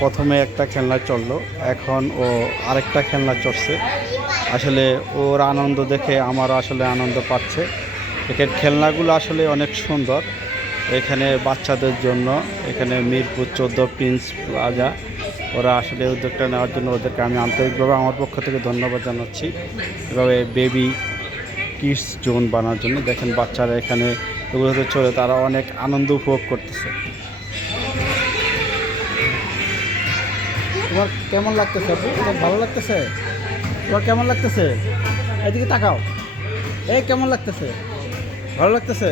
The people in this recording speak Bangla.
প্রথমে একটা খেলনা চললো, এখন ও আরেকটা খেলনা চড়ছে। আসলে ওর আনন্দ দেখে আমারও আসলে আনন্দ পাচ্ছে। এখানে খেলনাগুলো আসলে অনেক সুন্দর। এখানে বাচ্চাদের জন্য, এখানে মিরপুর 14 প্রিন্স প্লাজা, ওরা আসলে উদ্যোগটা নেওয়ার জন্য ওদেরকে আমি আন্তরিকভাবে আমার পক্ষ থেকে ধন্যবাদ জানাচ্ছি। এভাবে বেবি কিডস জোন বানার জন্য দেখেন বাচ্চারা এখানে এগুলোতে চলে তারা অনেক আনন্দ উপভোগ করতেছে। তোমার কেমন লাগতেছে আপু? তোমার ভালো লাগতেছে? তোমার কেমন লাগতেছে? এদিকে তাকাও। এই কেমন লাগতেছে? ভালো লাগতেছে?